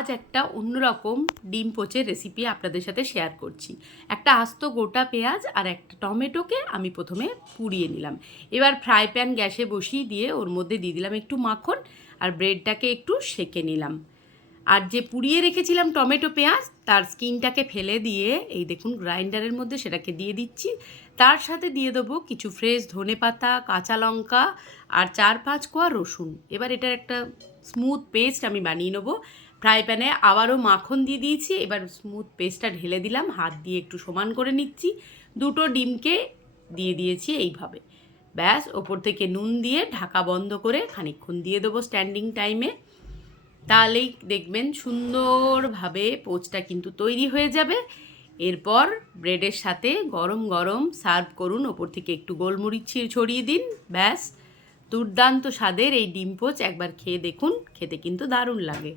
আজ একটা অন্যরকম ডিম পোচের রেসিপি আপনাদের সাথে শেয়ার করছি। একটা আস্ত গোটা পেঁয়াজ আর একটা টমেটোকে আমি প্রথমে পুড়িয়ে নিলাম। এবার ফ্রাই প্যান গ্যাসে বসিয়ে দিয়ে ওর মধ্যে দিয়ে দিলাম একটু মাখন আর ব্রেডটাকে একটু সেঁকে নিলাম। আর যে পুড়িয়ে রেখেছিলাম টমেটো পেঁয়াজ তার স্কিনটাকে ফেলে দিয়ে এই দেখুন গ্রাইন্ডারের মধ্যে সেটাকে দিয়ে দিচ্ছি। তার সাথে দিয়ে দেবো কিছু ফ্রেশ ধনেপাতা, কাঁচা লঙ্কা আর 4-5 কোয়া রসুন। এবার এটার একটা স্মুথ পেস্ট আমি বানিয়ে নেবো। ফ্রাই প্যানে আবারও মাখন দিয়ে দিয়েছি। এবার স্মুথ পেস্টটা ঢেলে দিলাম, হাত দিয়ে একটু সমান করে নিচ্ছি। দুটো ডিমকে দিয়ে দিয়েছি এইভাবে। ব্যাস, ওপর থেকে নুন দিয়ে ঢাকা বন্ধ করে খানিকক্ষণ দিয়ে দেবো স্ট্যান্ডিং টাইমে। তাহলেই দেখবেন সুন্দরভাবে পোচটা কিন্তু তৈরি হয়ে যাবে। এরপর ব্রেডের সাথে গরম গরম সার্ভ করুন, ওপর থেকে একটু গোলমরিচ ছড়িয়ে দিন। ব্যাস, দুর্দান্ত স্বাদের এই ডিম পোচ একবার খেয়ে দেখুন, খেতে কিন্তু দারুণ লাগে।